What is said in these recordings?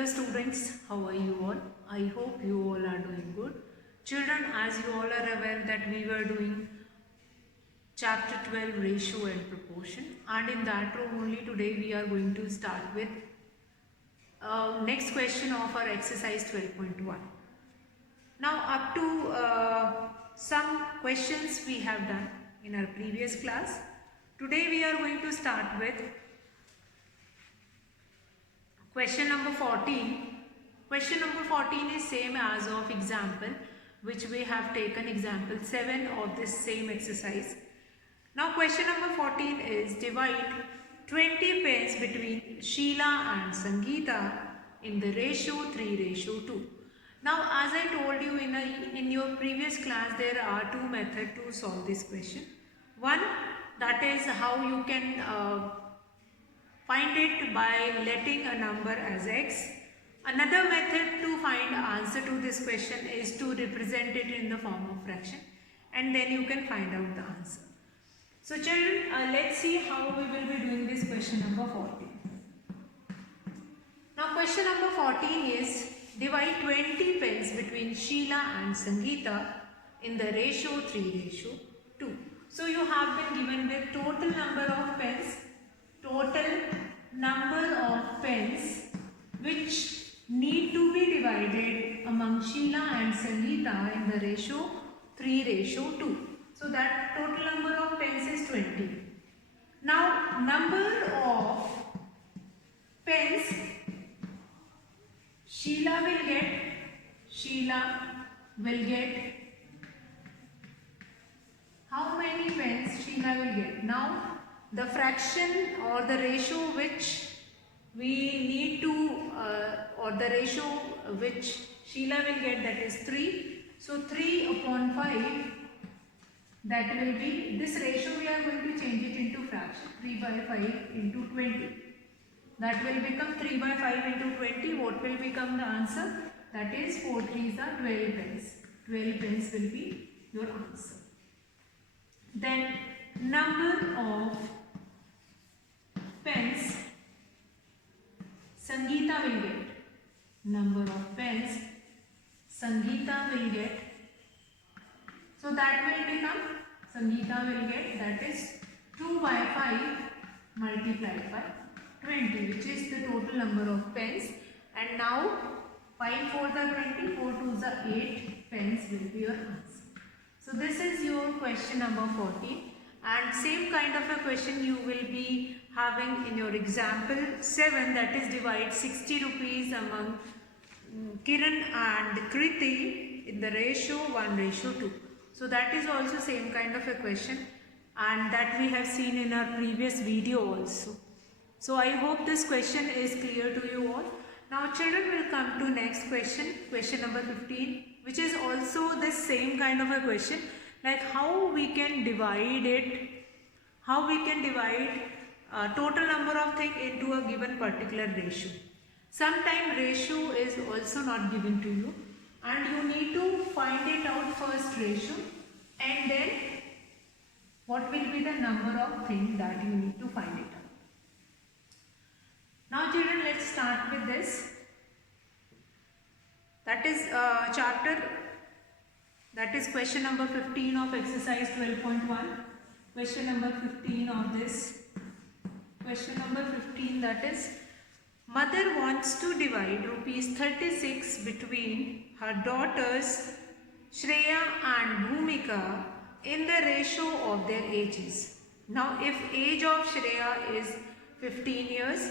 Hello students, how are you all? I hope you all are doing good. Children, as you all are aware that we were doing chapter 12 ratio and proportion, and in that row only today we are going to start with next question of our exercise 12.1. Now up to some questions we have done in our previous class. Today we are going to start with question number 14. Question number 14 is same as of example which we have taken example 7 of this same exercise. Now question number 14 is divide 20 pence between Sheila and Sangeeta in the ratio 3:2. Now as I told you in your previous class, there are two methods to solve this question. One, that is how you can find it by letting a number as x. Another method to find answer to this question is to represent it in the form of fraction, and then you can find out the answer. So children, let's see how we will be doing this question number 14. Now question number 14 is divide 20 pence between Sheila and Sangeeta in the ratio 3:2. So you have been given the total number of pence which need to be divided among Sheila and Sangeeta in the ratio 3:2. So that total number of pence is 20. Now number of pence Sheila will get how many pence Sheila will get? Now the fraction or the ratio which we need to or the ratio which Sheila will get, that is 3. So 3/5, that will be, this ratio we are going to change it into fraction, 3/5 into 20. That will become 3/5 into 20. What will become the answer? That is 4 3s are 12 pence. 12 pence will be your answer. Then number of pence Sangeeta will get. Number of pence Sangeeta will get. So that will become, Sangeeta will get, that is 2/5 multiplied by 20, which is the total number of pence. And now 5 4s are 20, 4 2s are 8 pence will be your answer. So this is your question number 14, and same kind of a question you will be having in your example 7, that is divide 60 rupees among Kiran and Kriti in the ratio 1:2. So that is also same kind of a question, and that we have seen in our previous video also. So I hope this question is clear to you all. Now children, will come to next question, question number 15, which is also the same kind of a question, like how we can divide it, how we can divide total number of things into a given particular ratio. Sometimes ratio is also not given to you, and you need to find it out first ratio, and then what will be the number of things that you need to find it out. Now children, let's start with this. That is chapter, that is question number 15 of exercise 12.1. Question number 15 of this. Question number 15, that is, mother wants to divide rupees 36 between her daughters Shreya and Bhumika in the ratio of their ages. Now if age of Shreya is 15 years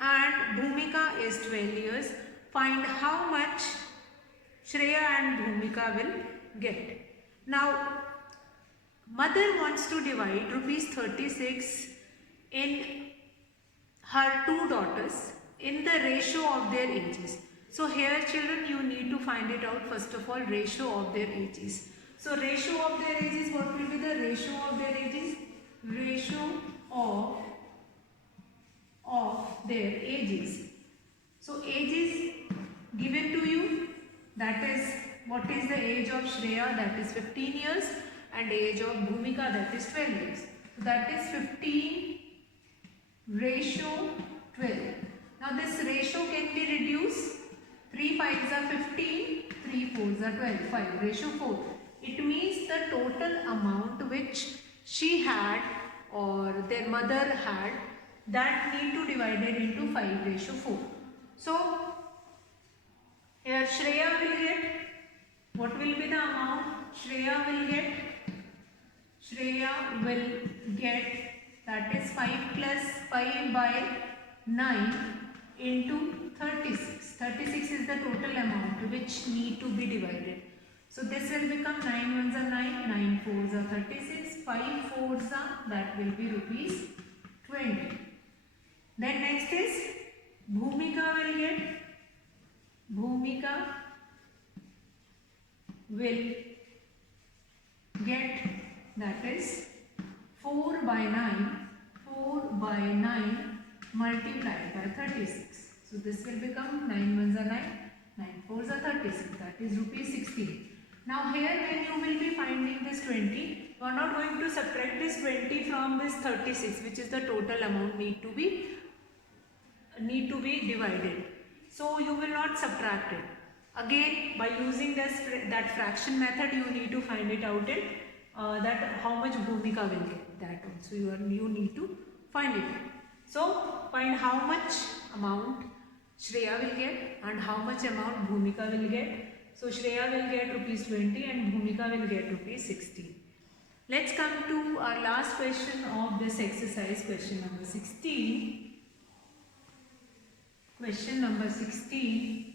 and Bhumika is 12 years, find how much Shreya and Bhumika will get. Now mother wants to divide rupees 36 in her two daughters in the ratio of their ages. So here children, you need to find it out first of all, ratio of their ages. So ratio of their ages, what will be the ratio of their ages? Ratio of their ages. So ages given to you, that is, what is the age of Shreya? That is 15 years, and age of Bhumika, that is 12 years. So that is 15:12. Now this ratio can be reduced 3 5s are 15, 3 4s are 12, 5:4. It means the total amount which she had or their mother had, that need to divide it into 5:4. So here Shreya will get, what will be the amount Shreya will get? Shreya will get, that is 5 plus 5 by 9 into 36. 36 is the total amount which need to be divided. So this will become 9 ones are 9, 9 fours are 36, 5 fours are, that will be rupees 20. Then next is Bhumika will get, Bhumika will get, that is 4 by 9, 4 by 9 multiplied by 36. So this will become 9 ones are 9, 9 fours are 36, that is rupees 16. Now here when you will be finding this 20, you are not going to subtract this 20 from this 36, which is the total amount need to be divided. So you will not subtract it. Again, by using that fraction method, you need to find it out in that how much Bhumika will get. That also you need to find it. So find how much amount Shreya will get and how much amount Bhumika will get. So Shreya will get rupees 20 and Bhumika will get rupees 16. Let's come to our last question of this exercise, question number 16. Question number 16.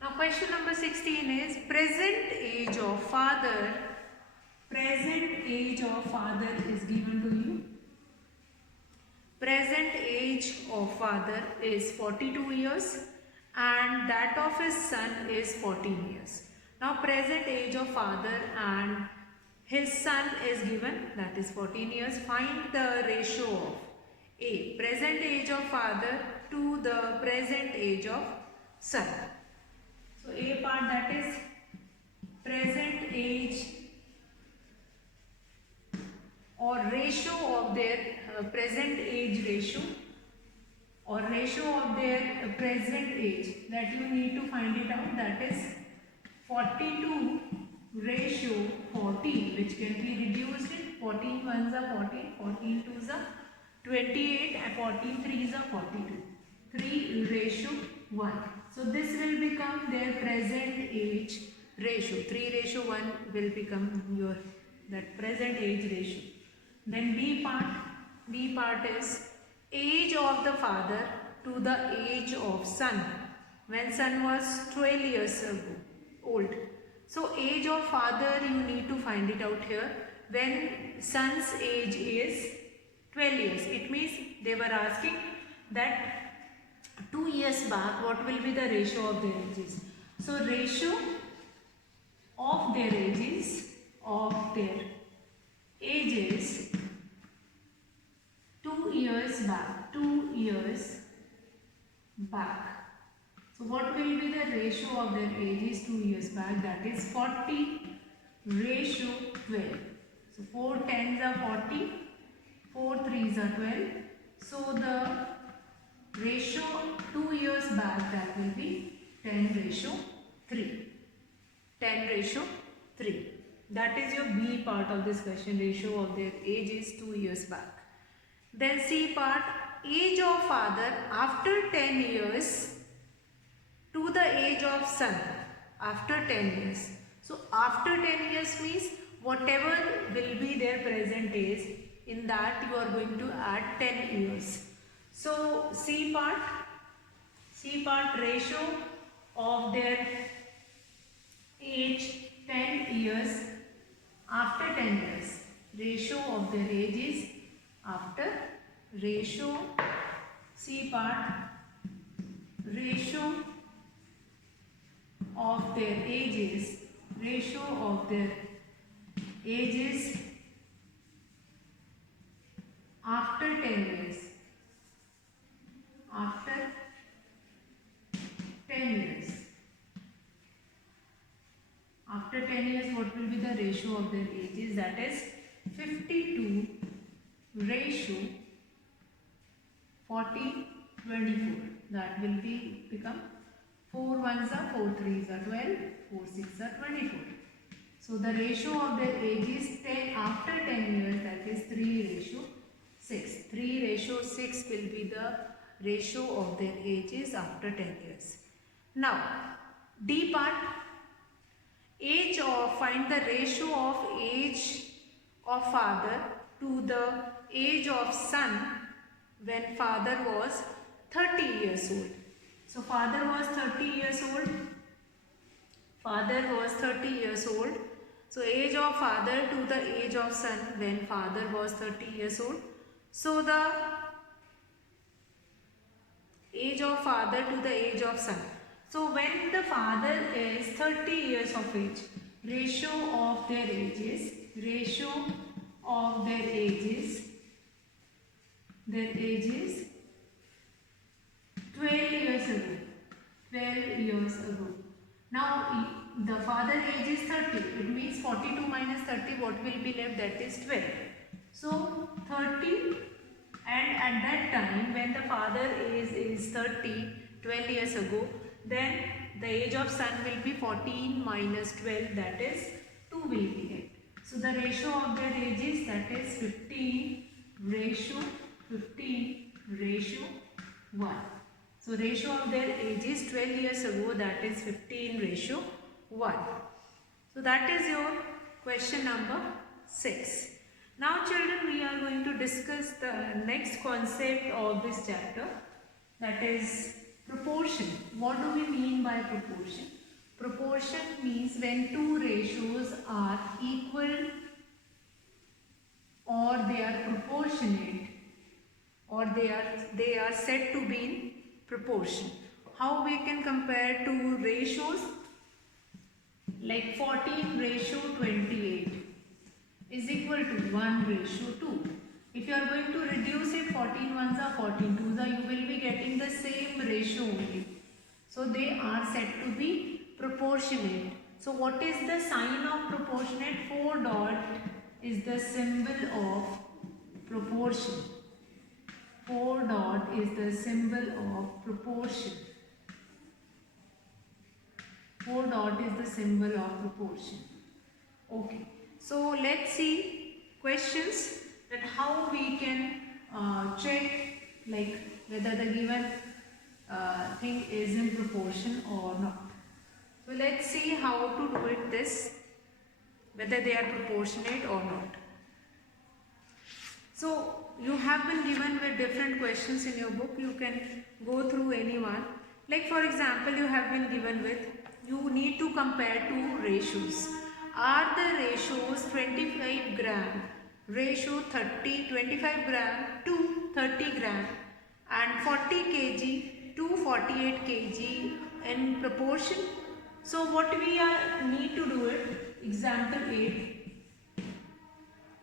Now question number 16 is present age of father. Present age of father is given to you. Present age of father is 42 years and that of his son is 14 years. Now present age of father and his son is given, that is 14 years. Find the ratio of A, present age of father to the present age of son. So A part, that is present age or ratio of their present age ratio or ratio of their present age, that you need to find it out, that is 42 ratio 14, which can be reduced in 14 ones are 14, 14 twos are 28 and 14 threes are 42. 3 ratio 1. So this will become their present age ratio. 3 ratio 1 will become your that present age ratio. Then B part is age of the father to the age of son when son was 12 years old. So age of father you need to find it out here when son's age is 12 years. It means they were asking that 2 years back what will be the ratio of their ages. So ratio of their ages 2 years back, 2 years back. So what will be the ratio of their ages 2 years back? That is 40 ratio 12. So 4 tens are 40, 4 threes are 12. So the ratio 2 years back, that will be 10 ratio 3. 10 ratio 3. That is your B part of this question, ratio of their ages 2 years back. Then C part, age of father after 10 years to the age of son after 10 years. So after 10 years means whatever will be their present age, in that you are going to add 10 years. So C part ratio of their age 10 years after 10 years. Ratio of their ages after ratio C part ratio of their ages after 10 years. After 10 years. After 10 years, what will be the ratio of their ages? That is 52 ratio 40, 24. That will become 4 ones are 4 threes are 12, 4 6 are 24. So the ratio of their age is 10 after 10 years, that is 3:6. 3:6 will be the ratio of their ages after 10 years. Now, D part, find the ratio of age of father to the age of son when father was 30 years old. So father was 30 years old. Father was 30 years old. So age of father to the age of son when father was 30 years old. So the age of father to the age of son. So when the father is 30 years of age, ratio of their ages 12 years ago. 12 years ago. Now the father age is 30. It means 42 minus 30, what will be left? That is 12. So 30, and at that time when the father is 30, 12 years ago, then the age of son will be 14 minus 12, that is 2 will be left. So the ratio of their ages, that is 15 ratio 1. So ratio of their ages 12 years ago, that is 15:1. So that is your question number 6. Now children, we are going to discuss the next concept of this chapter, that is proportion. What do we mean by proportion? Proportion means when two ratios are equal or they are proportionate, or they are said to be in proportion. How we can compare two ratios? Like 14:28 is equal to 1:2. If you are going to reduce it, 14 ones are 14 twos are, you will be getting the same ratio only. So they are said to be proportionate. So what is the sign of proportionate? 4 dot is the symbol of proportion. 4 dot is the symbol of proportion. 4 dot is the symbol of proportion. Okay. So let's see questions, that how we can check like whether the given thing is in proportion or not. So let's see how to do it this, whether they are proportionate or not. So you have been given with different questions in your book. You can go through any one. Like for example, you have been given with, you need to compare two ratios. Are the ratios 25 gram, ratio 25 gram to 30 gram and 40 kg to 48 kg in proportion? So what we need to do it, example 8.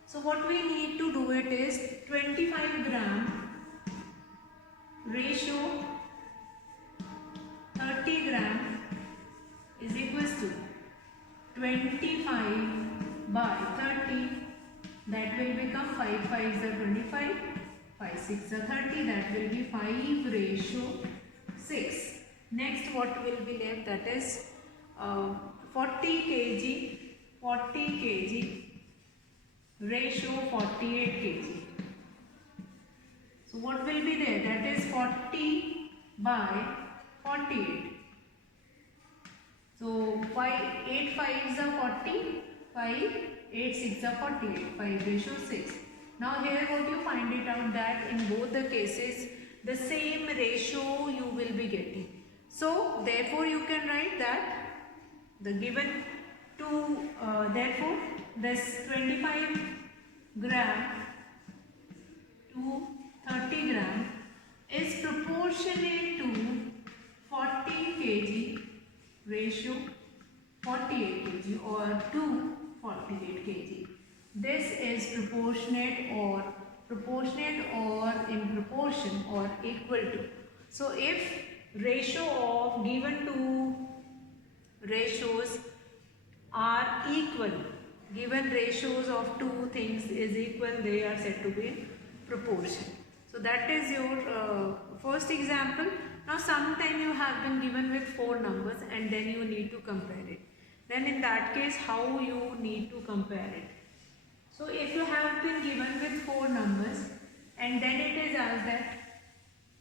So what we need to do it is 25 gram ratio 30 gram is equals to 25 by 30, that will become 5 5s are 25, 5 6 are 30, that will be 5:6. Next what will be left, that is 40 kg ratio 48 kg. So what will be there? That is 40 by 48. So 8 5s are 40, 5 8 6 are 48, 5:6. Now here what you find it out, that in both the cases the same ratio you will be getting. So therefore you can write that the given two, therefore this 25 gram to 30 gram is proportionate to 40 kg ratio 48 kg or to 48 kg. This is proportionate or in proportion or equal to. So if ratio of given two ratios are equal, given ratios of two things is equal, they are said to be in proportion. So that is your first example. Now sometime you have been given with 4 numbers and then you need to compare it. Then in that case, how you need to compare it? So if you have been given with 4 numbers and then it is asked that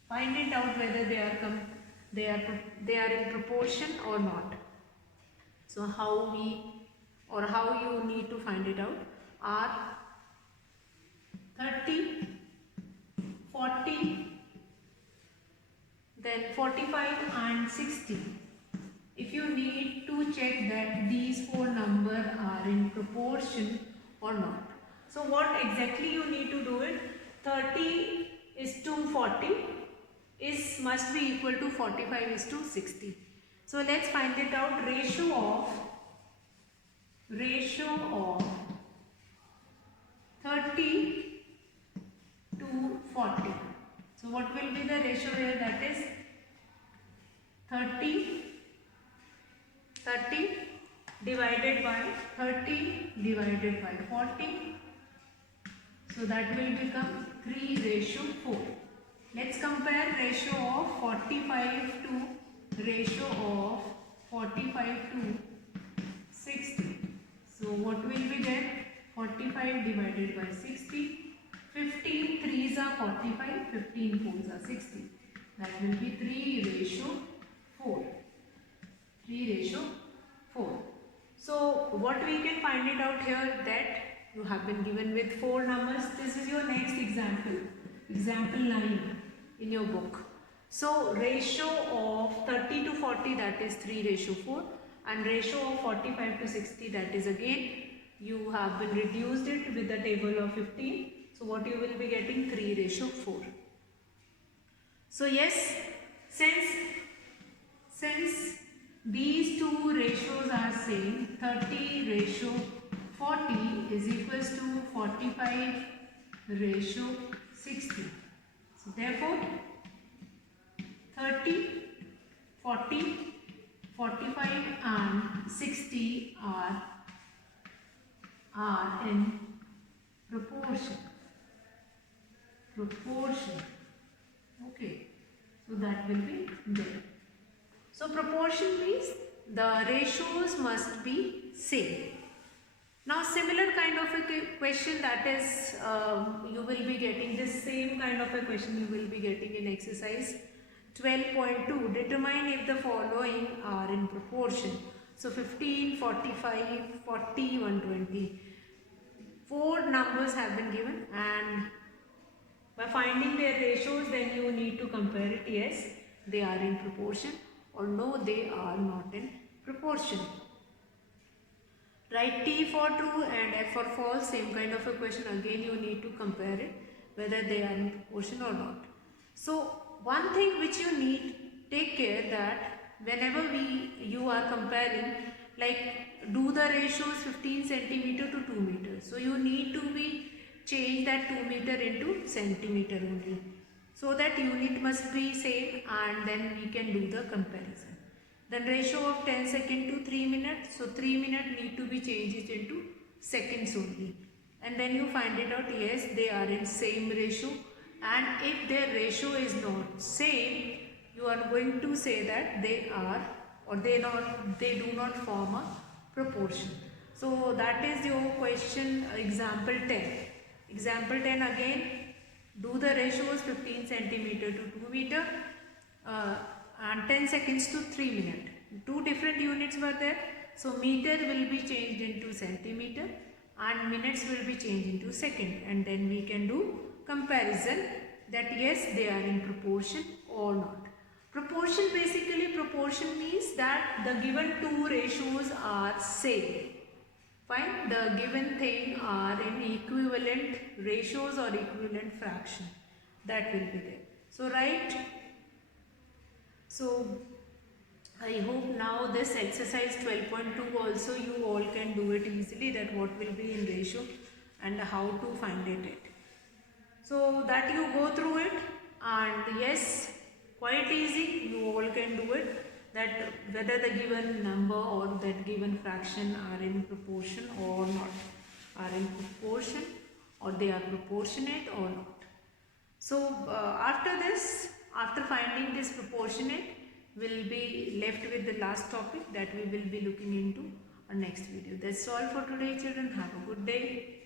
find it out whether they are in proportion or not. So how you need to find it out are 30, 40, then 45 and 60. If you need to check that these 4 numbers are in proportion or not. So what exactly you need to do it? 30 is to 40 must be equal to 45 is to 60. So let's find it out. Ratio of 30 to 40. So what will be the ratio here? That is 30 divided by 30 divided by 40. So that will become 3:4. Let's compare ratio of 45 to ratio of 45 to 60. So what will be there? 45 divided by 60. 15 3s are 45, 15 4s are 60. That will be 3:4. 3:4. So what we can find it out here, that you have been given with 4 numbers. This is your next example. Example 9 in your book. So ratio of 30 to 40, that is 3:4, and ratio of 45 to 60, that is again you have been reduced it with the table of 15. So what you will be getting? 3:4. So yes, since these two ratios are same, 30:40 is equals to 45:60. So therefore 30, 40, 45 and 60 are in proportion. Okay, so that will be there. So proportion means the ratios must be same. Now similar kind of a question, that is you will be getting this same kind of a question you will be getting in exercise 12.2. Determine if the following are in proportion. So 15, 45, 40, 120. 4 numbers have been given, and by finding their ratios then you need to compare it. Yes, they are in proportion, or no, they are not in proportion. Write T for true and F for false. Same kind of a question. Again you need to compare it whether they are in proportion or not. So one thing which you need take care that whenever you are comparing, like do the ratios 15 centimeter to 2 meters. So you need to be change that 2 meter into centimeter only. So that unit must be same, and then we can do the comparison. Then ratio of 10 seconds to 3 minutes. So 3 minutes need to be changed into seconds only. And then you find it out, yes, they are in same ratio. And if their ratio is not same, you are going to say that they are, or they do not form a proportion. So that is your question, example 10. Example 10 again, do the ratios 15 centimeter to 2 meter and 10 seconds to 3 minutes. 2 different units were there. So meter will be changed into centimeter and minutes will be changed into second, and then we can do comparison that yes, they are in proportion or not. Proportion, basically proportion means that the given 2 ratios are same. Fine, the given thing are in equivalent ratios or equivalent fraction. That will be there. So right. So I hope now this exercise 12.2 also you all can do it easily, that what will be in ratio and how to find it. So that you go through it, and yes, quite easy, you all can do it, that whether the given number or that given fraction are in proportion or not, are in proportion or they are proportionate or not. So after this, after finding this proportionate, we'll be left with the last topic that we will be looking into our next video. That's all for today, children. Have a good day.